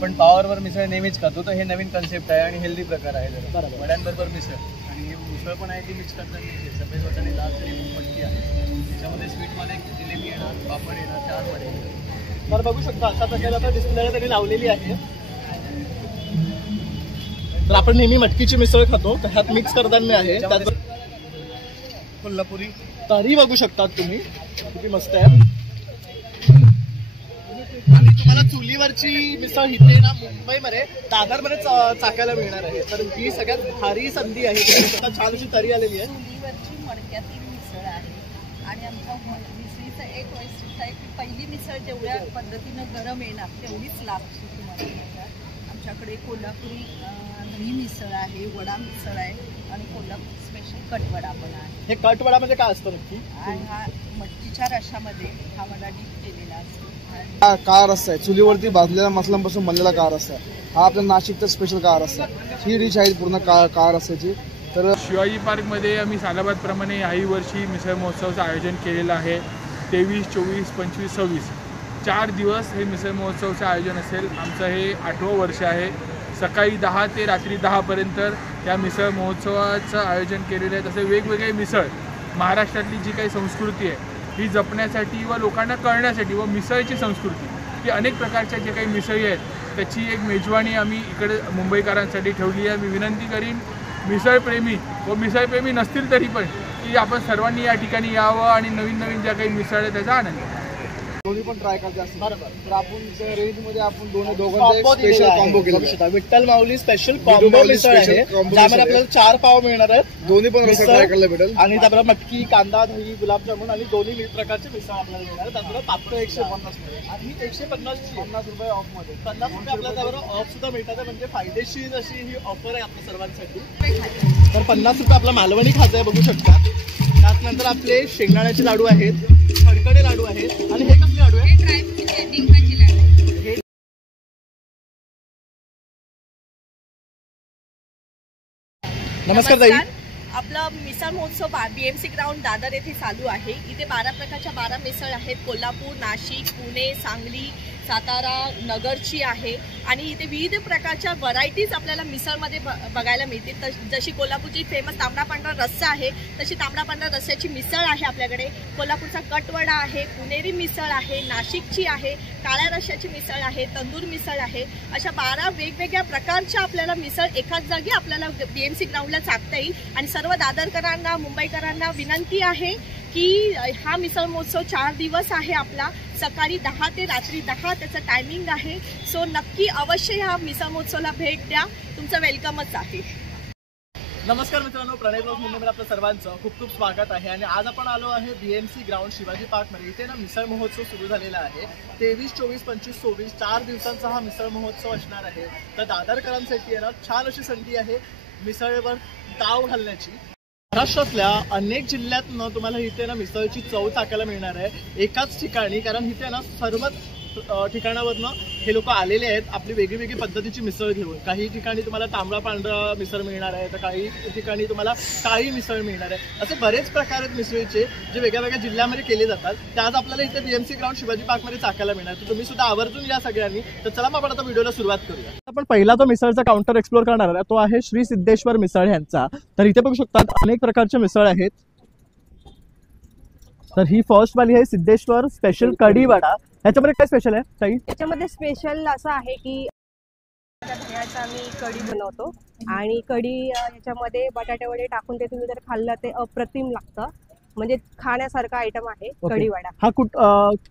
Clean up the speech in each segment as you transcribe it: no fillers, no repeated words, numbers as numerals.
आपण पावरवर मिसळ नेहमीच खातो, तर हे नवीन कन्सेप्ट आहे आणि हेल्दी प्रकार आहे जरा. बरोबर. वड्यांबरोबर मिसळ आणि ही मिसळ पण आहे ती मिक्स करताना सफेद वटाणे, लाल चणे, मटकी आहे. त्याच्यामध्ये स्वीटमध्ये जिलेबी येणार, पापड येणार, 4 वडे येणार. तर बघू शकता अशा प्रकारे आता डिस्प्लेला त्यांनी लावलेली आहे. तर आपण नेहमी मटकीची मिसळ खातो, तर ह्यात मिक्स करताना आहे त्यात कोल्हापुरी तरी बघू शकतात तुम्ही किती मस्त आहे. आणि तुम्हाला चुलीवरची मिसळ इथे ना मुंबईमध्ये दादरमध्ये चाकायला मिळणार आहे. तर ही सगळ्यात भारी संधी आहे. छान अशी तरी आलेली आहे. चुलीवरची मडक्यातील मिसळ आहे आणि आमच्या मिसळीचं एक वैशिष्ट्य आहे की पहिली मिसळ जेवढ्या पद्धतीनं गरम येणार तेवढीच लागते तुम्हाला मिळणार. आमच्याकडे कोल्हापुरी दही मिसळ आहे, वडा मिसळ आहे आणि कोल्हापूर स्पेशल कटवडा पण आहे. हे कटवडा म्हणजे काय असतं नक्की? आणि हा मटकीच्या रशामध्ये हा वडा डीप केलेला असतो. काळा रस्सा आहे, चुलीवरती भाजलेल्या मसाल्यांपासून बनलेला काळा रस्सा आहे. हा आपल्या नाशिकचा स्पेशल काळा रस्सा आहे. ही डिश आहे पूर्ण काळा रस्स्याची. तर शिवाजी पार्कमध्ये आम्ही सालाबादप्रमाणे याही वर्षी मिसळ महोत्सवाचं आयोजन केलेलं आहे. 23, 24, 25, 26 4 दिवस हे मिसळ महोत्सवाचं आयोजन असेल. आमचं हे 8वं वर्ष आहे. सकाळी 10 ते रात्री 10 पर्यंत या मिसळ महोत्सवाचं आयोजन केलेलं आहे. तसे वेगवेगळे मिसळ महाराष्ट्रातली जी काही संस्कृती आहे ही जपण्यासाठी व लोकांना कळण्यासाठी व मिसळची संस्कृती ही अनेक प्रकारच्या जे काही मिसळी आहेत त्याची एक मेजवानी आम्ही इकडे मुंबईकरांसाठी ठेवली आहे. मी विनंती करीन मिसळप्रेमी व मिसळप्रेमी नसतील तरी पण की आपण सर्वांनी या ठिकाणी यावं आणि नवीन नवीन ज्या काही मिसळ आहे त्याचा आनंद. दोन्ही पण ट्राय करायचे असतील बरोबर. तर आपण रेंजमध्ये आपण दोघांचा स्पेशल कॉम्बो केला. विठ्ठल माऊली स्पेशल कॉम्बो मिसळ आहे ज्यामध्ये आपल्याला 4 पाव मिळणार आहेत. दोन्ही पण रस्सा ट्राय करायला भेटेल आणि त्याबरोबर मटकी, कांदा, दही, गुलाबजामुन आणि दोन्ही प्रकारचे मिसळ आपल्याला मिळणार आहे. त्याबरोबर पापड 150 आणि 150 ₹50 ऑफ मध्ये 50 रुपये आपल्याला त्याबरोबर ऑफ सुद्धा मिळतात. म्हणजे फायदेशीर अशी ही ऑफर आहे आपल्या सर्वांसाठी. तर 50 रुपये आपला मालवणी खाजा आहे बघू शकता. त्यानंतर आपले शेंगदाण्याचे लाडू आहेत, खडखडे लाडू आहेत आणि हे कसले लाडू आहेत? नमस्कार ताई. आपला मिसळ महोत्सव BMC ग्राउंड दादर येथे चालू आहे. इथे 12 प्रकारच्या 12 मिसळ आहेत. कोल्हापूर, नाशिक, पुणे, सांगली, सातारा, नगरची आहे आणि इथे विविध प्रकारच्या व्हरायटीज आपल्याला मिसळमध्ये बघायला मिळतील. जशी कोल्हापूरची फेमस तांबडा पांढरा रस्सा आहे तशी तांबडा पांढरा रस्स्याची मिसळ आहे आपल्याकडे. कोल्हापूरचा कटवडा आहे, पुणेरी मिसळ आहे, नाशिकची आहे, काळ्या रश्श्याची मिसळ आहे, तंदूर मिसळ आहे. अशा 12 वेगवेगळ्या प्रकारच्या आपल्याला मिसळ एकाच जागी आपल्याला BMC ग्राउंडला चाकता येईल. आणि सर्व दादरकरांना, मुंबईकरांना विनंती आहे की हा मिसळ महोत्सव 4 दिवस आहे आपला. सकाळी 10 ते रात्री 10 त्याचं टायमिंग आहे. सो नक्की अवश्य ह्या मिसळ महोत्सवाला भेट द्या. तुमचं वेलकमच आहे. नमस्कार मित्रांनो, प्रणय ब्लॉग मुंबईमध्ये आपलं सर्वांचं खूप खूप स्वागत आहे. आणि आज आपण आलो आहे BMC ग्राउंड शिवाजी पार्कमध्ये. इथे ना मिसळ महोत्सव सुरू झालेला आहे. 23, 24, 25, 26 4 दिवसांचा हा मिसळ महोत्सव असणार आहे. तर दादरकरांसाठी आहे ना छान अशी संधी आहे मिसळवर ताव घालण्याची. महाराष्ट्रातल्या अनेक जिल्ह्यातनं तुम्हाला इथे ना मिसळची चव चाकायला मिळणार आहे एकाच ठिकाणी. कारण इथे ना सर्वच ठिकाणावरनं हे लोक आलेले आहेत आपली वेगळी पद्धतीची मिसळ घेऊन. काही ठिकाणी तुम्हाला तांबडा पांढरा मिसळ मिळणार आहे, तर काही ठिकाणी तुम्हाला काळी मिसळ मिळणार आहे. असे बरेच प्रकार आहेत मिसळीचे जे वेगळ्या जिल्ह्यामध्ये केले जातात. ते आज आपल्याला इथे BMC ग्राउंड शिवाजी पार्कमध्ये चाकायला मिळणार. तर तुम्ही सुद्धा आवर्जून या सगळ्यांनी. तर चला मग आपण आता व्हिडिओला सुरुवात करूया. आपण पहिला जो मिसळचा काउंटर एक्सप्लोर करणार आहे तो आहे श्री सिद्धेश्वर मिसळ यांचा. तर इथे बघू शकतात अनेक प्रकारचे मिसळ आहेत. तर ही फर्स्ट वाली आहे सिद्धेश्वर स्पेशल कढी वडा. याच्यामध्ये काय स्पेशल आहे ताई? याच्यामध्ये स्पेशल असं आहे की दह्याचा आम्ही कढी बनवतो आणि कढी याच्यामध्ये बटाटे वडे टाकून ते तुम्ही जर खाल्लं ते अप्रतिम लागतं. म्हणजे खाण्यासारखा आयटम आहे कढी वडा. हा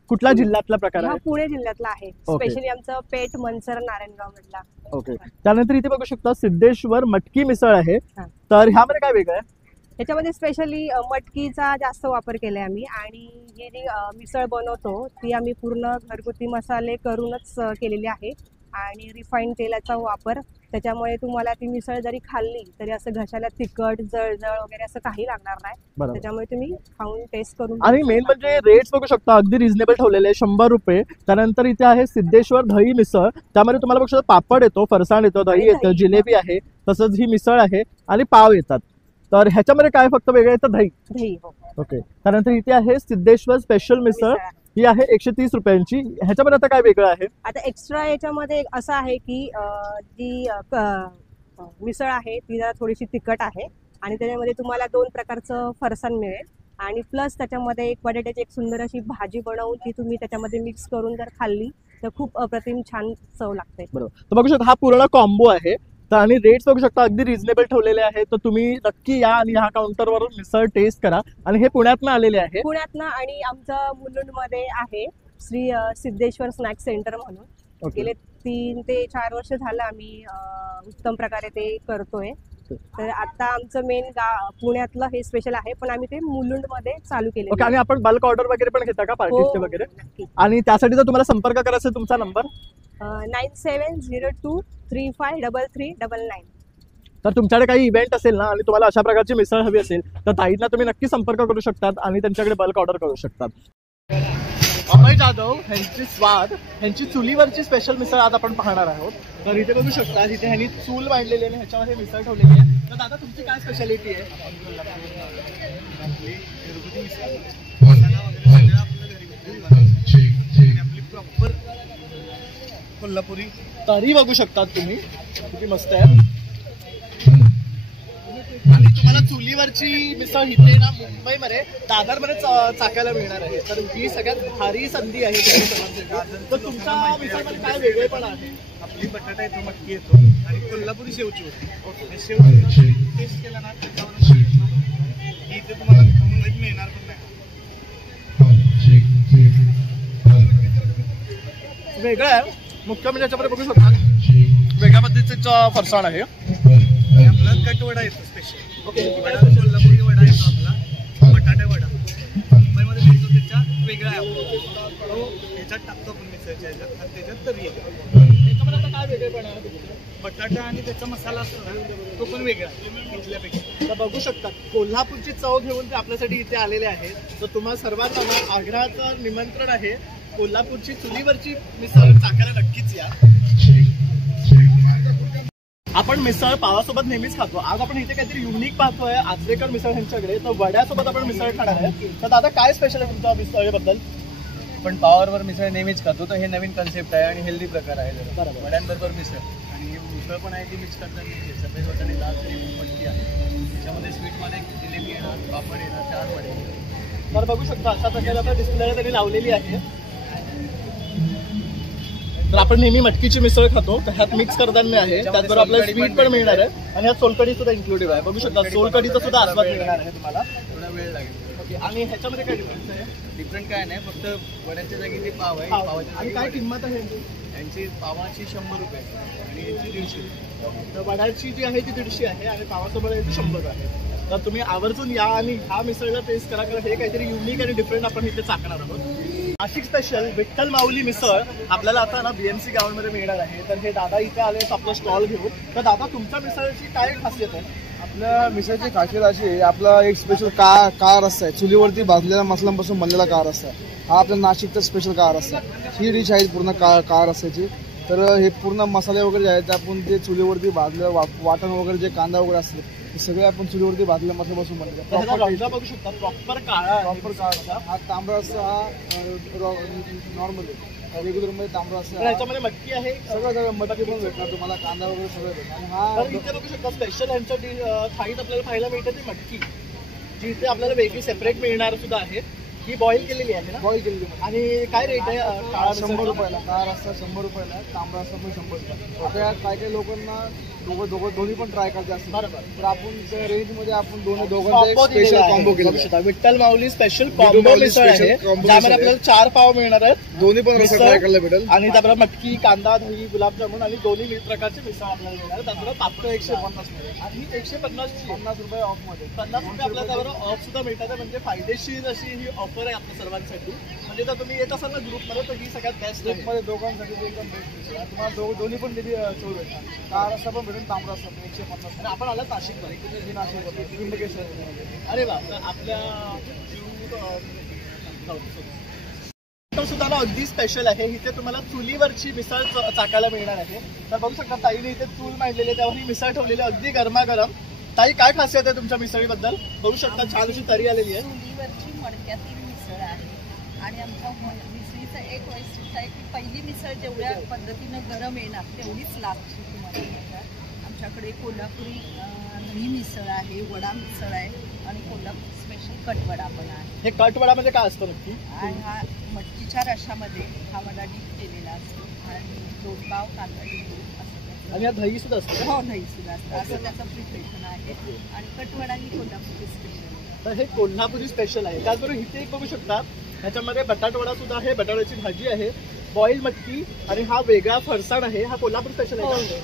कुठला जिल्ह्यातला प्रकार आहे? हा पुणे जिल्ह्यातला आहे. स्पेशली आमचं पेठ, मनसर, नारायणगाव मधला. ओके. त्यानंतर इथे बघू शकता सिद्धेश्वर मटकी मिसळ आहे. तर ह्यामध्ये काय वेगळं आहे? याच्यामध्ये स्पेशली मटकीचा जास्त वापर केलाय आम्ही. आणि ही जी मिसळ बनवतो ती आम्ही पूर्ण घरगुती मसाले करूनच केलेली आहे आणि रिफाईंड तेलाचा वापर. त्याच्यामुळे तुम्हाला ती मिसळ जरी खाल्ली तरी असं घशाला तिखट, जळजळ वगैरे असं काही लागणार नाही. त्याच्यामुळे तुम्ही खाऊन टेस्ट करून. आणि मेन म्हणजे रेट्स बघू शकता अगदी रिझनेबल ठेवलेले आहे, 100 रुपये. त्यानंतर इथे आहे सिद्धेश्वर दही मिसळ. त्यामध्ये तुम्हाला बघू शकता पापड येतो, फरसाण येतो, दही येतं, जिलेबी आहे, तसंच ही मिसळ आहे आणि पाव येतात. तर ह्याच्यामध्ये काय फक्त वेगळं आहे तर दही. दही हो. ओके. त्यानंतर इथे आहे सिद्धेश्वर स्पेशल मिसळ, ही आहे 130 रुपयांची. ह्याच्यामध्ये आता काय वेगळं आहे? आता एक्स्ट्रा याच्यामध्ये असं आहे की जी मिसळ आहे ती जरा थोडीशी तिखट आहे आणि त्याच्यामध्ये तुम्हाला 2 प्रकारचं फरसाण मिळेल आणि प्लस त्याच्यामध्ये एक बटाट्याची एक सुंदर अशी भाजी बनवून ती तुम्ही त्याच्यामध्ये मिक्स करून जर खाल्ली तर खूप अप्रतिम छान चव लागते. बरोबर. तर बघू शकता हा पूर्ण कॉम्बो आहे. तर आणि रेट्स बघू शकता अगदी रिझनेबल ठेवलेले आहेत. तर तुम्ही नक्की या आणि ह्या काउंटरवरून मिसळ टेस्ट करा. आणि हे पुण्यातनं आलेले आहे. पुण्यातनं आणि आमचं मुलुंडमध्ये आहे श्री सिद्धेश्वर स्नॅक्स सेंटर म्हणून. गेले 3 ते 4 वर्ष झालं आम्ही उत्तम प्रकारे ते करतोय. तर आता आमचं मेन पुण्यातलं हे स्पेशल आहे पण आम्ही ते मुलुंडमध्ये चालू केले. ओके. आणि आपण बल्क ऑर्डर वगैरे पण घेता का पार्टीजचे वगैरे? नक्की. आणि त्यासाठी जर तुम्हाला संपर्क करायचा असेल तुमचा नंबर 9702353399. तर तुमच्याकडे काही इव्हेंट असेल ना आणि तुम्हाला अशा प्रकारची मिसळ हवी असेल तर ताईंना तुम्ही नक्की संपर्क करू शकतात आणि त्यांच्याकडे बल्क ऑर्डर करू शकतात. अभय जाधव ह्यांची स्वाद ह्यांची चुलीवरची स्पेशल मिसळ आज आपण पाहणार आहोत. तर इथे बघू शकता इथे ह्यांनी चूल मांडलेली आहे आणि ह्याच्यामध्ये मिसळ ठेवलेली आहे. तर दादा तुमची काय स्पेशालिटी आहे? प्रॉपर कोल्हापुरी तरी बघू शकतात तुम्ही किती मस्त आहे. आणि तुम्हाला चुलीवरची मिसळ इथे ना मुंबईमध्ये दादरमध्ये चाकायला मिळणार आहे. तर ही सगळ्यात भारी संधी आहे. तर तुमच्या मिसळमध्ये काय वेगळेपण आहे? आपली बटाटा येतो, मटकी येतो आणि कोल्हापुरी शेवची होती. शेवची टेस्ट केला ना त्याच्यावर इथे तुम्हाला मुंबईत मिळणार पण नाही. वेगळं आहे. मुख्य म्हणजे याच्यामध्ये बघू शकता वेगळ्या पद्धतीचं फरसाण आहे. आपला कट वडा येतो स्पेशल. वडा कोल्हापुरी वडा येतो आपला, बटाटे वडा मुंबईमध्ये मिळतो त्याच्या वेगळा आहे. तो ह्याच्यात टाकतो आपण मिसळच्या ह्याच्यात आणि त्याच्यात तरी येतो. त्याच्यामध्ये आता काय वेगळेपण आहे? बटाटा आणि त्याचा मसाला असतो ना तो पण वेगळा इथल्यापेक्षा. तर बघू शकता कोल्हापूरची चव घेऊन ते आपल्यासाठी इथे आलेले आहेत. तर तुम्हाला सर्वांना आग्रहाचं निमंत्रण आहे. कोल्हापूरची चुलीवरची मिसळ चाकायला नक्कीच या. आपण मिसळ पावासोबत नेहमीच खातो. आज आपण इथे काहीतरी युनिक पाहतोय आचरेकर मिसळ यांच्याकडे. तर वड्यासोबत आपण मिसळ खाणार आहे. तर दादा काय स्पेशल आहे तुमच्या मिसळबद्दल? पण पावावर मिसळ नेहमीच खातो तर हे नवीन कन्सेप्ट आहे आणि हेल्दी प्रकार आहे. बरोबर. वड्यांबरोबर मिसळ आणि मिसळ पण आहे ती मिक्स करताना सफेद वटाणे, लाल तरी मटकी आहे. त्याच्यामध्ये स्वीटमध्ये जिलेबी येणार, पापड येणार, 4 वडे. तर बघू शकता अशा प्रकारे आता डिस्प्लेला त्यांनी लावलेली आहे. तर आपण नेहमी मटकीची मिसळ खातो तर ह्यात मिक्स करताना आहे. त्याचबरोबर आपल्याला स्वीट पण मिळणार आहे आणि ह्यात सोलकढी सुद्धा इन्क्लुडेड आहे. बघू शकता सोलकढीचा सुद्धा आस्वाद मिळणार आहे तुम्हाला. थोडा वेळ लागेल. ओके. आणि ह्याच्यामध्ये काय डिफरन्स आहे? डिफरंट काय नाही, फक्त वड्यांच्या जागी ते पाव आहे. आणि काय किंमत आहे यांची पावाची 100 रुपये आणि यांची 150. तर वड्याची जी आहे ती 150 आहे आणि पावासोबत आहे ती 100 आहे. तर तुम्ही आवर्जून या आणि ह्या मिसळला टेस्ट करा कारण हे काहीतरी युनिक आणि डिफरंट आपण इथे चाकणार आहोत. नाशिक स्पेशल विठ्ठल माऊली मिसळ आपल्याला आता ना BMC ग्राउंडमध्ये मिळणार आहे. तर हे दादा इथे आले आपला स्टॉल घेऊन. तर दादा तुमच्या मिसळची काय खासियत आहे? आपल्या मिसळची खासियत अशी आहे, आपला एक स्पेशल कार रस्सा आहे. चुलीवरती भाजलेल्या मसाल्यांपासून बनलेला कार रस्सा आहे. हा आपल्या नाशिकचा स्पेशल कार रस्सा आहे. ही डिश आहे पूर्ण कार रस्स्याची. तर हे पूर्ण मसाले वगैरे जे आहेत आपण ते चुलीवरती भाजलेलं वाटण वगैरे जे कांदा वगैरे असते ते सगळे आपण चुलीवरती भाजलेल्या मसाल्यापासून बनलेलं. बघू शकता प्रॉपर काळा रस्सा. हा तांबडा रस्सा हा नॉर्मल आहे. रेग्युलर मध्ये तांबडा रस्सा. ह्याच्यामध्ये मटकी आहे. सगळं मटकी पण भेटणार तुम्हाला, कांदा वगैरे सगळं भेटणार. आणि हा इथे बघू शकता स्पेशल ह्यांच्या थाळीत आपल्याला पाहायला मिळते ती मटकी जी इथे आपल्याला वेगळी सेपरेट मिळणार सुद्धा आहे. ही बॉईल केलेली आहे ना? बॉईल केलेली. आणि काय रेट आहे? काळा 100 रुपयाला, काळा रस्सा 100 रुपयाला, तांबडा रस्सा पण 100 रुपये. आता काय काय लोकांना दोन्ही पण ट्राय करायचे असतात. बरोबर. तर आपण त्या रेंज मध्ये आपण दोघांचा स्पेशल कॉम्बो केला. विठ्ठल माऊली स्पेशल कॉम्बो मिसळ आहे ज्यामध्ये आपल्याला 4 पाव मिळणार आहेत. दोन्ही पण रस्सा ट्राय करायला भेटेल. आणि त्याबरोबर मटकी, कांदा, दही, गुलाबजामुन आणि दोन्ही प्रकारचे मिसळ आपल्याला मिळणार. त्याबरोबर पापड 150 मिळेल आणि 150 रुपये ऑफ मध्ये 50 रुपये आपल्याला त्याबरोबर ऑफ सुद्धा मिळतात. म्हणजे फायदेशीर अशी ही ऑफर आहे आपल्या सर्वांसाठी. म्हणजे जर तुम्ही येत असाल ना ग्रुपमध्ये तर ही सगळ्यात बेस्ट आहे. मध्ये दोघांसाठी एकदम बेस्ट. तुम्हाला दोन्ही पण किती चव भेटणार. काळा रस्सा पण भेटेल, तांबडा रस्सा पण 150. आणि आपण आला नाशिकमध्ये. अरे वा. आपल्या सुद्धा अगदी स्पेशल आहे. इथे तुम्हाला चुलीवरची मिसळ चाकायला मिळणार आहे. तर बघू शकता ताईने इथे चूल मांडलेली त्यावर ही मिसळ ठेवलेली अगदी गरमागरम ताई काय खासियत आहे तुमच्या मिसळीबद्दल? बघू शकता छान अशी तरी आलेली आहे. चुलीवरची मडक्यातील मिसळ आहे आणि आमच्या मिसळीचं एक वैशिष्ट्य आहे की पहिली मिसळ जेवढ्या पद्धतीनं गरम येणार तेवढीच लागते तुम्हाला. आमच्याकडे कोल्हापुरी दही मिसळ आहे, वडा मिसळ आहे आणि कोल्हापूर स्पेशल कटवडा पण आहे. हे कटवडा म्हणजे काय असतं नक्की? आणि हा मटकीच्या रशामध्ये हा वडा डीप केलेला असतो आणि 2 पाव कांदा लिंबू असं. आणि हा दही सुद्धा असतं? हो, दही सुद्धा असतं. असं त्याचं प्रिपरेशन आहे. आणि कटवडा ही कोल्हापुरी स्पेशल आहे. तर हे कोल्हापुरी स्पेशल आहे. त्याचबरोबर इथे एक बघू शकता ह्याच्यामध्ये बटाटवडा सुद्धा आहे, बटाट्याची भाजी आहे, बॉईल मटकी आणि हा वेगळा फरसाण आहे. हा कोल्हापूर स्पेशल आहे.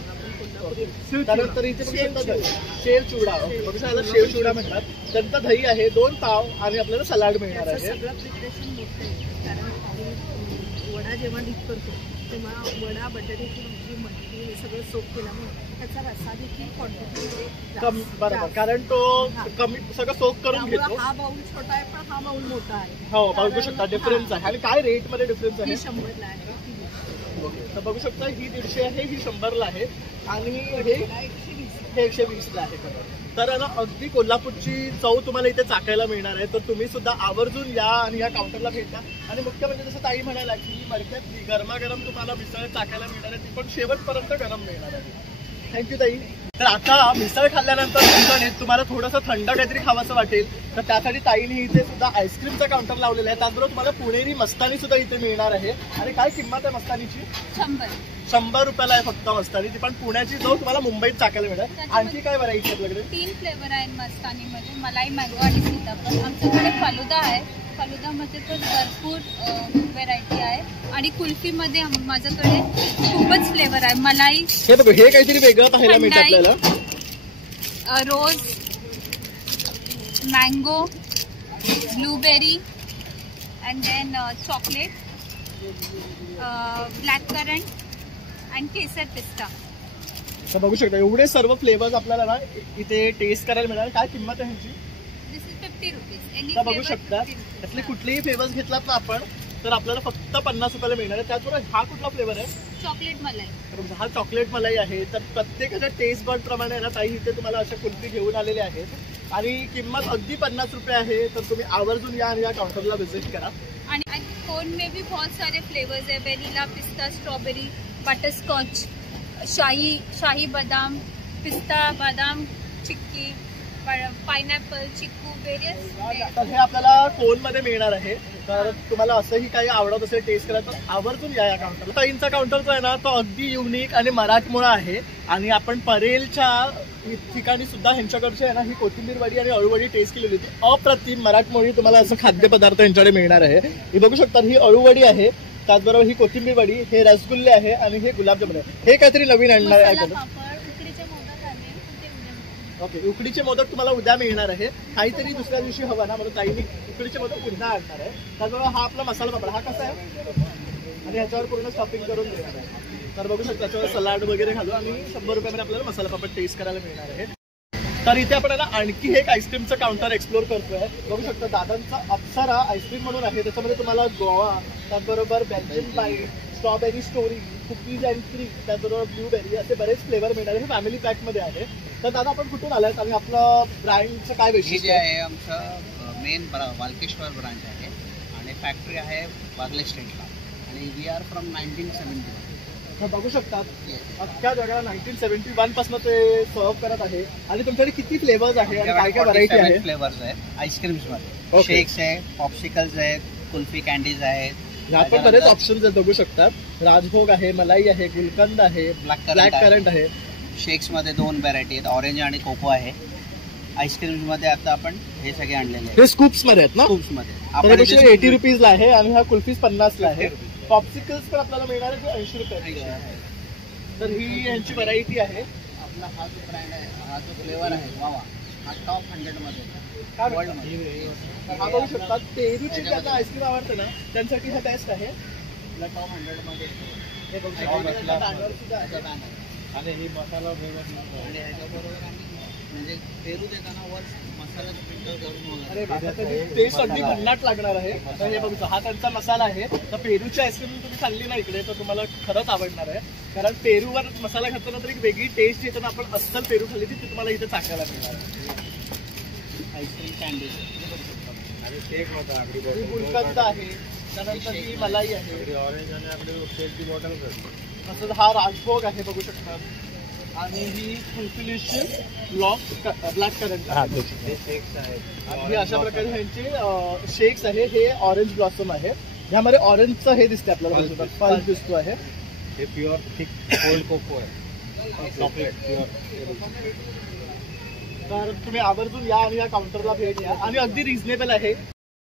त्यानंतर इथे बघू शकता शेव चिवडा, बघू शकता शेव चिवडा म्हणतात. त्यानंतर दही आहे, 2 पाव आणि आपल्याला सलाड मिळणार आहे. सगळं प्रिपरेशन मोठं आहे कारण वडा जेव्हा डीप करतो तेव्हा वडा, बटाट्याची भाजी, मटकी हे सगळं सोप केल्यामुळे त्याचा रस्सा देखील क्वांटिटीमध्ये बरोबर, कारण तो कमी सगळं सोक करून घेतो. हा बाउल छोटा आहे पण हा बाउल मोठा आहे. हो, बघू शकता डिफरन्स आहे. आणि काय रेट मध्ये डिफरन्स आहे? 100ला आहे. तर बघू शकता ही 150 आहे, ही 100ला आहे आणि हे 120ला आहे. तर ना अगदी कोल्हापूरची चव तुम्हाला इथे चाकायला मिळणार आहे. तर तुम्ही सुद्धा आवर्जून या आणि या काउंटरला भेट द्या. आणि मुख्य म्हणजे जसं ताई म्हणाला की मडक्यात गरमागरम तुम्हाला मिसळ चाकायला मिळणार आहे, ती पण शेवटपर्यंत गरम मिळणार आहे. थँक्यू ताई. तर आता मिसळ खाल्ल्यानंतर तुम्हाला थोडंसं थंड काहीतरी खावायचं वाटेल तर त्यासाठी ताईने इथे सुद्धा आईस्क्रीमचा काउंटर लावलेला आहे. त्याचबरोबर तुम्हाला पुणेरी मस्तानी सुद्धा इथे मिळणार आहे. आणि काय किंमत आहे मस्तानीची? 100 रुपयाला आहे फक्त मस्तानी. ती पण पुण्याची जो तुम्हाला मुंबईत चाकायला मिळणार. आणखी काय व्हरायटी आपल्याकडे? 3 फ्लेवर आहेत मस्तानीमध्ये, मलाई, मँगो आणि सीताफळ. आमच्याकडे फालुदा आहे. फालुदामध्ये तर भरपूर व्हेरायटी आहे आणि कुल्फीमध्ये माझ्याकडे खूपच फ्लेवर आहे. मलाई, हे बघ, हे काहीतरी वेगळं पाहायला मिळतं आपल्याला. Rose, mango, blueberry and then chocolate, black currant and kesar pista. तर बघू शकता एवढे सर्व फ्लेवर्स आपल्याला ना इथे टेस्ट करायला मिळणार. काय किंमत आहे ह्यांची? दिस इज 50 रुपीज. तर बघू शकता त्यातले कुठलेही फ्लेवर्स घेतलात ना आपण तर आपल्याला फक्त 50 रुपयाला मिळणार आहे. त्याचबरोबर हा कुठला फ्लेवर आहे? चॉकलेट मलाई. तर हा चॉकलेट मलाई आहे. तर प्रत्येकाच्या टेस्ट बर्ड प्रमाणे ना ताई इथे तुम्हाला अशा कुल्फी घेऊन आलेले आहेत आणि किंमत अगदी 50 रुपये आहे. तर तुम्ही आवर्जून या आणि या काउंटरला व्हिजिट करा. आणि कोन में भी बहुत सारे फ्लेवर्स है. वेनिला, पिस्ता, स्ट्रॉबेरी, बटरस्कॉच, शाही बादाम, पिस्ता बादाम, चिक्की, पाइनएप्पल, चिक्कू, वेरियस. तर हे आपल्याला कोन मध्ये मिळणार आहे. तर तुम्हाला असंही काही आवडत असेल टेस्ट करायचं तर आवर्जून या काउंटरला. ताईंचा काउंटर जो आहे ना तो अगदी युनिक आणि मराठमोळा आहे. आणि आपण परेलच्या ठिकाणी सुद्धा ह्यांच्याकडचे आहे ना ही कोथिंबीर वडी आणि अळूवडी टेस्ट केलेली होती. अप्रतिम मराठमोळी तुम्हाला असं खाद्यपदार्थ यांच्याकडे मिळणार आहे. हे बघू शकता ही अळूवडी आहे, त्याचबरोबर ही कोथिंबीर वडी, हे रसगुल्ले आहे आणि हे गुलाबजामुन आहे. हे काहीतरी नवीन आणणार आहे. ओके, उकडीचे मोदक तुम्हाला उद्या मिळणार आहे. काहीतरी दुसऱ्या दिवशी हवा ना म्हणून ताईने उकडीचे मोदक पुन्हा आणणार आहे. त्याचबरोबर हा आपला मसाला पापड, हा कसा आहे आणि ह्याच्यावर पूर्ण स्टफिंग करून देणार आहे. तर बघू शकता त्याच्यावर सलाड वगैरे घालू आणि 100 रुपयामध्ये आपल्याला मसाला पापड टेस्ट करायला मिळणार आहे. तर इथे आपण आणखी एक आईस्क्रीमचं काउंटर एक्सप्लोर करतोय. बघू शकता दादांचा अप्सरा आईस्क्रीम म्हणून आहे. त्याच्यामध्ये तुम्हाला गोवा, त्याचबरोबर Belgian bite, strawberry story, cookies and cream, त्याचबरोबर ब्लूबेरी असे बरेच फ्लेवर मिळणार आहे. फॅमिली पॅक मध्ये आहे. तर दादा आपण कुठून आलात आणि आपलं ब्रँडचं काय वैशिष्ट्य आहे? आमचं मेन वालकेश्वर ब्रांच आहे आणि फॅक्टरी आहे वागले स्ट्रीटला आणि वी आर फ्रॉम 1971. तर बघू शकतात अख्ख्या जगाला 1971 पासून ते सर्व करत आहे. आणि तुमच्याकडे किती फ्लेवर्स आहे आणि काय काय व्हरायटी आहे? फ्लेवर्स आहेत आईस्क्रीम्स मध्ये. शेक्स आहे, पॉप्सिकल्स आहेत, कुल्फी कॅन्डीज आहेत. ह्यात पण बरेच ऑप्शन्स आहेत बघू शकतात. राजभोग आहे, मलाई आहे, गुलकंद आहे, ब्लॅक करंट आहे. शेक्स मध्ये 2 व्हरायटी आहेत, ऑरेंज आणि कोको आहे. आईस्क्रीम्स मध्ये आता आपण हे सगळे आणलेले आहेत. हे स्कूप्स मध्ये आहेत ना? स्कूप्स मध्ये आपण 80 रुपीजला आहे आणि हा कुल्फीज 50ला आहे. पॉप्सिकल्स पण आपल्याला मिळणार आहे 80 रुपये. तर ही यांची व्हरायटी आहे. आपला हा जो ब्रँड आहे, हा जो फ्लेवर आहे वावा, हा टॉप 100 मध्ये वर्ल्ड मध्ये. हा बघू शकता पेरूची ज्यांना आईस्क्रीम आवडते ना त्यांसाठी हा बेस्ट आहे. टॉप 100 मध्ये हे बघू शकता बॅनर सुद्धा आहे. आणि ही मसाला फ्लेवर आणि ह्याच्याबरोबर आम्ही म्हणजे पेरू देताना वर मसाला स्प्रिंकल करून अरे बाबा, टेस्ट अगदी भन्नाट लागणार आहे. तर हे बघू, हा त्यांचा मसाला आहे. तर पेरूची आईस्क्रीम तुम्ही खाल्ली ना इकडे तर तुम्हाला खरंच आवडणार आहे. कारण पेरूवर मसाला घातला तर एक वेगळी टेस्ट येते ना. आपण अस्सल पेरू खाल्ली ती तुम्हाला इथे चाकायला मिळणार. आईस्क्रीम सँडविच आणि केक होता आपली ही गुलकंद आहे, त्यानंतर ही मलाई आहे, ऑरेंज आणि आपली केकची बॉटल कर. असं हा राजभोग आहे बघू शकता. आणि ही फुलफिलिशियस ब्लॅक करंट हे केक्स आहेत आणि अशा प्रकारे ह्यांचे शेक्स आहे. हे ऑरेंज ब्लॉसम आहे. ह्यामध्ये ऑरेंजचं हे दिसते आपल्याला, पल्प दिसतो आहे. हे प्युअर थिक कोल्ड कोको आहे, चॉकलेट प्युअर. तर तुम्ही आवर्जून या आणि या काउंटरला भेट द्या आणि अगदी रिझनेबल आहे.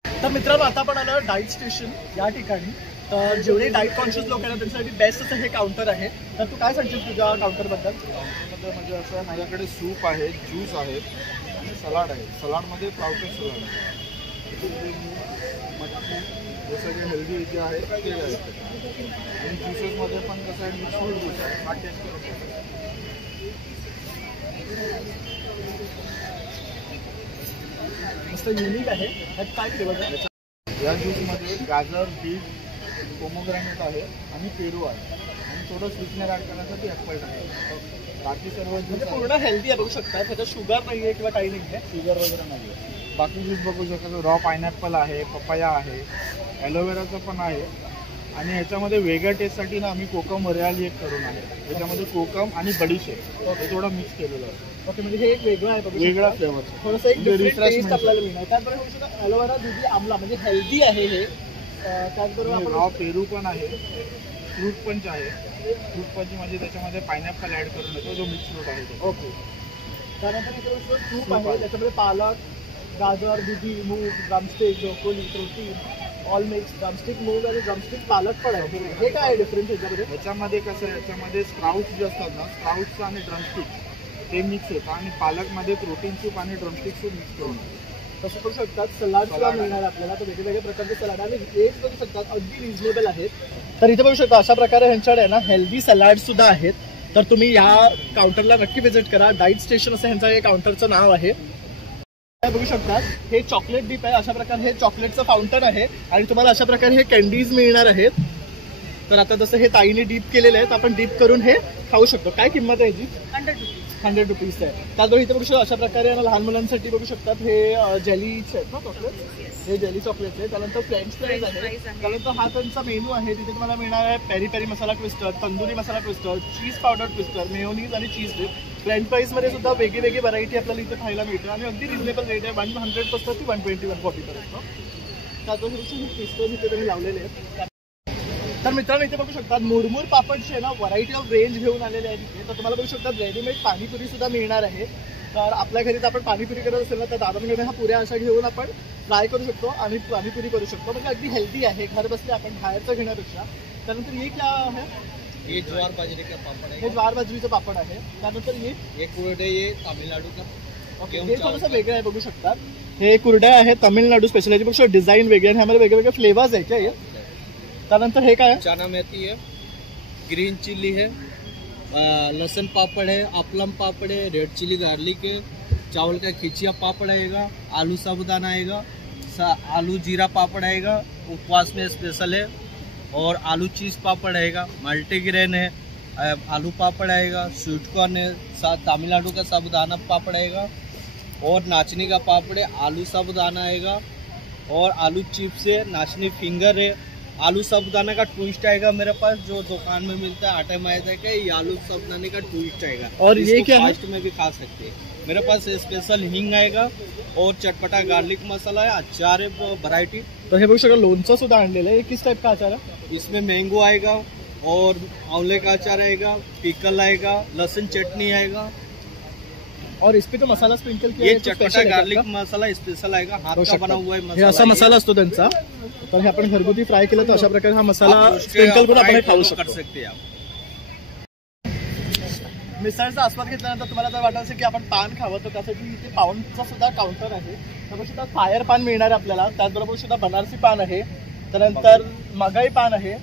तर मित्रांनो, आता आपण आलो डाईट स्टेशन या ठिकाणी. तर जेवढे डाईट कॉन्शियस लोक आहेत त्यांच्यासाठी बेस्ट असं हे काउंटर आहे. तर तू काय सांगशील तुझ्या काउंटरबद्दल? म्हणजे असं आहे, माझ्याकडे सूप आहे, ज्यूस आहे आणि सलाड आहे. सलाडमध्ये फ्राउटेड सलाड आहे, मटकी, हे सगळे हेल्दी जे आहे ते आहे. आणि ज्युसेसमध्ये पण कसं आहे, मिक्स फ्रूट ज्यूस आहे, हा टेस्ट करून मस्त युनिक आहे. त्यात काय फ्लेवर आहे? या ज्यूसमध्ये गाजर, बीट, पोमोग्रॅनेट आहे आणि पेरू आहे आणि थोडं स्वीटनर ॲड करण्यासाठी ॲपल आहे. बाकी सर्व म्हणजे ज्यूस पूर्ण हेल्दी आहे बघू शकता. त्याच्यात शुगर नाही आहे किंवा काही नाही आहे. शुगर वगैरे नाही आहे. बाकी ज्यूस बघू शकता, रॉ पायनॅपल आहे, पपया आहे, ॲलोवेराचं पण आहे. आणि ह्याच्यामध्ये वेगळ्या टेस्टसाठी ना आम्ही कोकम वरियाली एक करून आहे. त्याच्यामध्ये कोकम आणि बडीशेप हे थोडं मिक्स केलेलं आहे. ओके, म्हणजे हे एक वेगळं आहे बघू वेगळा शकता. फ्लेवर, थोडंसं एक डिफरंट टेस्ट रिफ्रेशमेंट आपल्याला मिळणार. त्याचबरोबर बघू शकता ॲलोवेरा, दुधी, आमला, म्हणजे हेल्दी आहे हे. त्याचबरोबर आपण रॉ पेरू पण आहे, फ्रूट पंच आहे. फ्रूट पंच म्हणजे त्याच्यामध्ये पायनॅपल ॲड करून येतो, जो मिक्स फ्रूट आहे तो. ओके. त्यानंतर इथे सूप आहे, त्याच्यामध्ये पालक, गाजर, दुधी, मूग, drumstick, broccoli, protein, all mix, drumstick मूग आणि ड्रमस्टिक पालक पण आहे. हे काय आहे डिफरन्स याच्यामध्ये? ह्याच्यामध्ये कसं आहे, याच्यामध्ये स्प्राउट्स जे असतात ना, स्प्राउट्स आणि ड्रमस्टिक ते मिक्स होतं आणि पालकमध्ये प्रोटीन सूप आणि ड्रमस्टिक सूप मिक्स करून तसं करू शकतात. सलाड सुद्धा मिळणार आपल्याला. तर वेगवेगळ्या प्रकारचे सलाड आणि रेट बघू शकतात, अगदी रिजनेबल आहेत. तर इथे बघू शकता अशा प्रकारे ह्यांच्याकडे आहे ना हेल्दी सलाड सुद्धा आहेत. तर तुम्ही या काउंटरला नक्की व्हिजिट करा. डाईट स्टेशन असं ह्यांचं हे काउंटरचं नाव आहे. बघू शकतात हे चॉकलेट डीप आहे. अशा प्रकारे हे चॉकलेटचं फाउंटन आहे आणि तुम्हाला अशा प्रकारे हे कॅन्डीज मिळणार आहेत. तर आता जसं हे ताईने डीप केलेले आहेत, आपण डीप करून हे खाऊ शकतो. काय किंमत आहे याची? 100 रुपीज आहे. त्याचबरोबर इथे बघू शकता अशा प्रकारे लहान मुलांसाठी बघू शकतात हे जेलीचे आहेत ना चॉकलेट, हे जेली चॉकलेट आहे. त्यानंतर फ्रेंच फ्राईज आहे. त्यानंतर हा त्यांचा मेनू आहे. तिथे तुम्हाला मिळणार आहे पेरी पेरी मसाला ट्विस्टर, तंदुरी मसाला ट्विस्टर, चीज पावडर ट्विस्टर, मेयोनीज आणि चीज डिप. फ्रेंच फ्राईजमध्ये सुद्धा वेगळी व्हरायटी आपल्याला इथे खायला मिळते आणि अगदी रिजनेबल रेट आहे. 100 पासून ती 120-140 पर्यंत. त्याचबरोबर ट्विस्टर इथे त्यांनी लावलेले आहेत. तर मित्रांनो इथे बघू शकतात मुरमुर पापडचे आहे ना व्हरायटी ऑफ रेंज घेऊन आलेले आहे तिथे. तर तुम्हाला बघू शकतात रेडीमेड पाणीपुरी सुद्धा मिळणार आहे. तर आपल्या घरी तर आपण पाणीपुरी करत असेल ना तर दादांकडे हा पुऱ्या अशा घेऊन आपण फ्राय करू शकतो आणि पाणीपुरी करू शकतो. म्हणजे अगदी हेल्दी आहे घर बसल्या आपण बाहेरचं घेण्यापेक्षा. त्यानंतर हे क्या आहे? ये ज्वार बाजरे का पापड़ है, हे ज्वार बाजरीचं पापड आहे. त्यानंतर ये कुरडे ये तमिलनाडु का. ओके, हे थोडंसं वेगळं आहे बघू शकतात. हे कुरड्या आहे तामिळनाडू स्पेशल. याची बघू डिझाईन वेगळी आहे. ह्यामध्ये वेगवेगळे फ्लेवर्स आहे काय. त्यानंतर हे काय? चना मेथी है, ग्रीन चिल्ली है, लहसुन पापड़ है, अपलम पापड़ है, रेड चिल्ली गार्लिक है, चावल का खिचिया पापड़ आएगा, आलू साबुदाना आएगा, आलू जीरा पापड़ आएगा, उपवास में स्पेशल है, और आलू चीज़ पापड़ आएगा, मल्टीग्रेन है, आलू पापड़ आएगा, स्वीट कॉर्न है, तमिलनाडु का साबुदाना पापड़ आएगा, और नाचनी का पापड़ है, आलू साबुदाना आएगा, और आलू चिप्स है, नाचनी फिंगर है, आलू साबुदाना का ट्विस्ट आएगा मेरे पास जो दुकान में मिलता है आटे मैदे का, ये आलू साबुदाने का ट्विस्ट आएगा. और ये क्या है? फास्ट में भी खा सकते हैं. मेरे पास स्पेशल हिंग आएगा और चटपटा गार्लिक मसाला है, अचार है वैरायटी. तर हे बघू शकता लोणचं सुद्धा आणलेलं आहे. किस टाइप का अचार है? इसमें मैंगो आएगा और आंवले का अचार आएगा, पिकल आएगा, लहसुन चटनी आएगा, और इस पे तो मसाला स्प्रिंकल किया ये है, तो चटपटा special है गार्लिक आपका? मसाला स्पेशल आएगा, हाथ बघू का शकता. बना हुआ है हे मसाला. असा मसाला असतो त्यांचा. तर हे आपण घरगुती फ्राय केलं तर अशा प्रकारे हा मसाला आप उसके स्प्रिंकल करून आपण हे फ्राई खाऊ कर शकतो. सकते हैं आप. मिसळचा आस्वाद घेतल्यानंतर तुम्हाला जर वाटत असेल की आपण पान खावं तर त्यासाठी इथे पाऊंडचा सुद्धा काउंटर आहे. त्यामुळे सुद्धा फायर पान मिळणार आहे आपल्याला. त्याचबरोबर सुद्धा बनारसी पान आहे, त्यानंतर मगाई पान आहे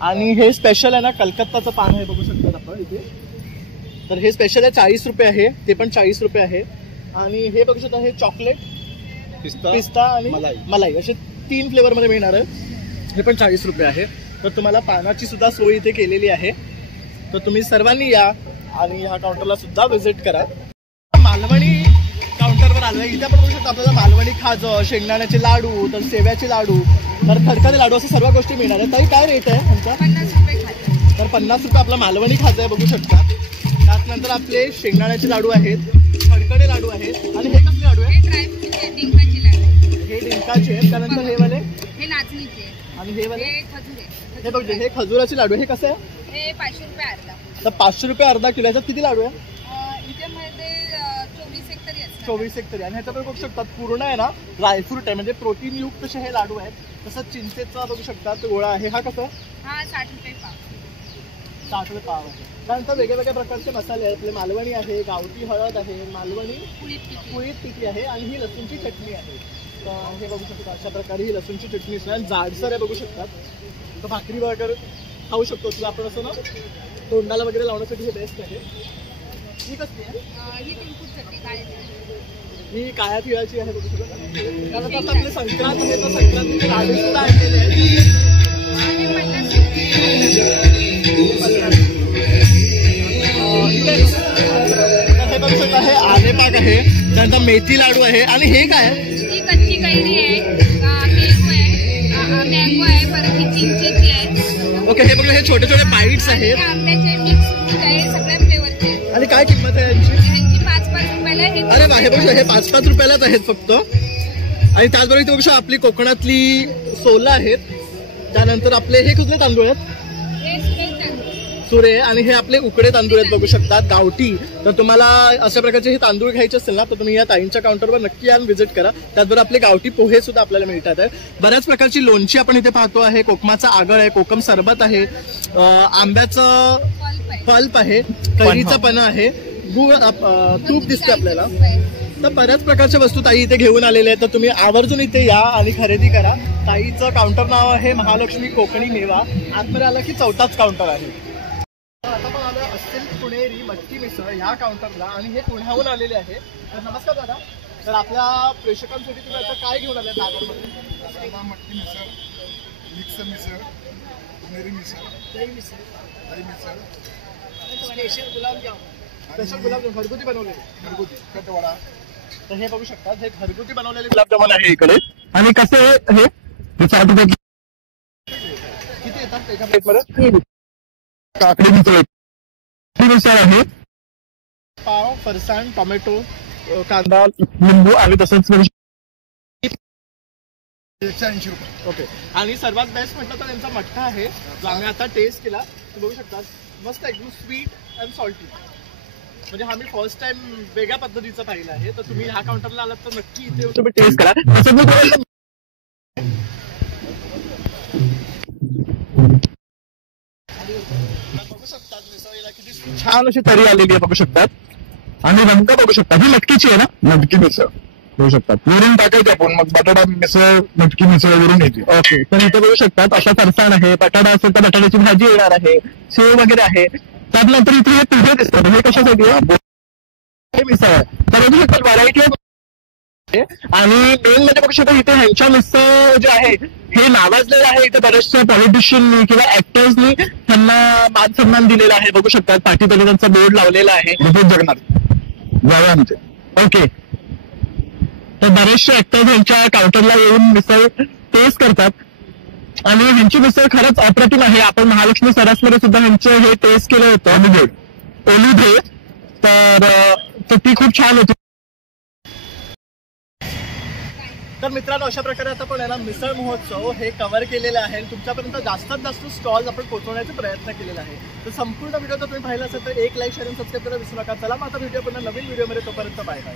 आणि हे स्पेशल आहे ना कलकत्ताचं पान आहे बघू शकता आपण इथे. तर हे स्पेशल आहे 40 रुपये आहे, ते पण 40 रुपये आहे. आणि हे बघू शकता हे चॉकलेट, पिस्ता आणि मलाई असे 3 फ्लेवर मध्ये मिळणार आहे. हे पण 40 रुपये आहे. तर तुम्हाला पानाची सुद्धा सोय इथे केलेली आहे. तर तुम्ही सर्वांनी या आणि ह्या काउंटरला सुद्धा व्हिजिट करा. मालवणी काउंटरवर आलो आहे. इथे आपण बघू शकतो आपल्याला मालवणी खाजं, शेंगदाण्याचे लाडू, तर सेव्याचे लाडू, तर खडखडे लाडू अशा सर्व गोष्टी मिळणार आहेत. तरी काय रेट आहे ह्यांचा? 50 रुपये खाते. तर 50 रुपये आपला मालवणी खाजं आहे बघू शकता. त्यानंतर आपले शेंगदाण्याचे लाडू आहेत, खडखडे लाडू आहेत आणि हे कसले लाडू आहे? हे ड्रायफ्रूटचे डिंकाचे लाडू. हे डिंकाचे आहेत. त्यानंतर हे वाले हे नाचणीचे. आणि हे वाले हे खजूर आहे. हे बघू हे खजुराचे लाडू. हे कसं आहे? हे 500 रुपये अर्धा. तर 500 रुपये अर्धा किलो. याच्यात किती लाडू आहे? इथे मध्ये 24 एक तरी असतात. 24 एक तरी. आणि ह्याच्यात बघू शकतात पूर्ण आहे ना ड्रायफ्रूट आहे, म्हणजे प्रोटीन युक्त असे हे लाडू आहेत. तसंच चिंचेचा बघू शकतात गोळा आहे. हा कसं? हा 60 रुपये पाव. 60 रुपये पाव आहे. त्यानंतर वेगवेगळ्या प्रकारचे मसाले आहेत. आपले मालवणी आहे, गावठी हळद आहे, मालवणी कुळीत तिखी आहे आणि ही लसूणची चटणी आहे. तर हे बघू शकता अशा प्रकारे ही लसूणची चटणी असते आणि जाडसर आहे बघू शकतात. तर भाकरी वगैरे खाऊ शकतो किंवा आपण असं ना तोंडाला वगैरे लावण्यासाठी हे बेस्ट आहे. ही कसली आहे? ही तिळकुट चटणी काय ही काळ्या तिळाची आहे बघू शकता. त्यानंतर आता आपले संक्रांत आहे, तर संक्रांतीचे लाडू सुद्धा आणलेले आहेत. हे बघू शकता हे आले पाक आहे. त्यानंतर मेथी लाडू आहे. आणि हे काय आहे? ही कच्ची कैरी आहे, केळू आहे, मँगो आहे, परत ही चिंचेची आहे. ओके. हे बघू हे छोटे छोटे बाईट्स आहेत. आंब्याचे मिक्स फ्रूट आहे, सगळ्या फ्लेवरचे. आणि काय किंमत आहे यांची? ह्यांची 5-5 रुपयाला आहे. अरे वा. हे बघू हे 5-5 रुपयालाच आहेत फक्त. आणि त्याचबरोबर इथे बघू शकता आपली कोकणातली सोलं आहेत. त्यानंतर आपले हे कुठले तांदूळ आहेत? हे सुरेश तांदूळ. सुरे. आणि हे आपले उकडे तांदूळ आहेत बघू शकतात गावठी. तर तुम्हाला अशा प्रकारचे हे तांदूळ घ्यायचे असेल ना तर तुम्ही या ताईंच्या काउंटरवर नक्की यान व्हिजिट करा. त्याचबरोबर आपले गावठी पोहे सुद्धा आपल्याला मिळतात आहे. बऱ्याच प्रकारची लोणची आपण इथे पाहतो आहे. कोकमाचा आगळ आहे, कोकम सरबत आहे, आंब्याचं पल्प आहे, कैरीचं पण आहे, गुळ, तूप दिसते आपल्याला. तर बऱ्याच प्रकारच्या वस्तू ताई इथे घेऊन आलेल्या आहेत. तर तुम्ही आवर्जून इथे या आणि खरेदी करा. ताईचं काउंटर नाव आहे महालक्ष्मी कोकणी मेवा. आतमध्ये आला की 4थाच काउंटर आहे. आता पण आलं असेल पुणेरी मटकी मिसळ ह्या काउंटरला आणि हे पुण्याहून आलेले आहे. तर नमस्कार दादा. तर आपल्या प्रेक्षकांसाठी तुम्ही आता काय घेऊन आले दादा? मटकी मिसळ, मिक्स मिसळ, पुणेरी मिसळ, दही मिसळ, स्पेशल गुलाबजाम घरगुती बनवलेले, घरगुती कटवडा. तर हे बघू शकता हे घरगुती बनवलेले गुलाबजामुन आहे इकडे. आणि कसं हे 60 रुपये किती येतात एका प्लेटमध्ये? काकडी मिसळ आहे. पाव, फरसाण, टोमॅटो, कांदा, लिंबू आणि तसंच 180 रुपये. ओके. आणि सर्वात बेस्ट म्हटलं तर त्यांचा मठ्ठा आहे जो आम्ही आता टेस्ट केला. बघू शकता मस्त एकदम स्वीट अँड सॉल्टी. म्हणजे हा मी फर्स्ट टाइम वेगळ्या पद्धतीचा पाहिला आहे. तर तुम्ही ह्या काउंटरला आलात तर नक्की इथे तुम्ही टेस्ट करा. बघू शकतात मिसळीला किती छान अशी तरी आलेली आहे बघू शकतात. आणि रंग बघू शकता. ही मटकीची आहे ना? मटकी मिसळ बघू शकतात. वरून टाकायचे आपण मग बटाटा मिसळ, मटकी मिसळ वरून येते. ओके. तर इथे बघू शकतात अशा फरसाण आहे, बटाटा असेल तर बटाट्याची भाजी येणार आहे, सेव वगैरे आहे. त्यानंतर इथे हे पोहे दिसतात. हे कशासाठी आहे? मिसळ आहे. तर बघू शकतात व्हरायटी आहे. आणि मेन म्हणजे बघू शकता इथे ह्यांच्या मिसळ जे आहे हे नावाजलेलं आहे. इथे बरेचशा पॉलिटिशियननी किंवा ऍक्टर्सनी त्यांना मान सन्मान दिलेला आहे. बघू शकतात पाठीतले त्यांचा बोर्ड लावलेला आहे. जगन्नाथ जावे आमचे. ओके. तर बरेचसे ऍक्टर्स यांच्या काउंटरला येऊन मिसळ टेस्ट करतात. आणि ह्यांची मिसळ खरंच अप्रतिम आहे. आपण महालक्ष्मी सरासमध्ये सुद्धा ह्यांचं हे टेस्ट केलं होतं ओली. तर ती खूप छान होती. तर मित्रांनो अशा प्रकारे आता पण आहे ना मिसळ महोत्सव हे कव्हर केलेलं आहे आणि तुमच्यापर्यंत जास्तीत जास्त स्टॉल्स आपण पोहोचवण्याचा प्रयत्न केलेला आहे. तर संपूर्ण व्हिडिओ जर तुम्ही पाहिला असेल तर एक लाईक, शेअर आणि सबस्क्राईब करायला विसरू नका. चला मग आता व्हिडिओ पुन्हा नवीन व्हिडिओमध्ये. तोपर्यंत बाय बाय.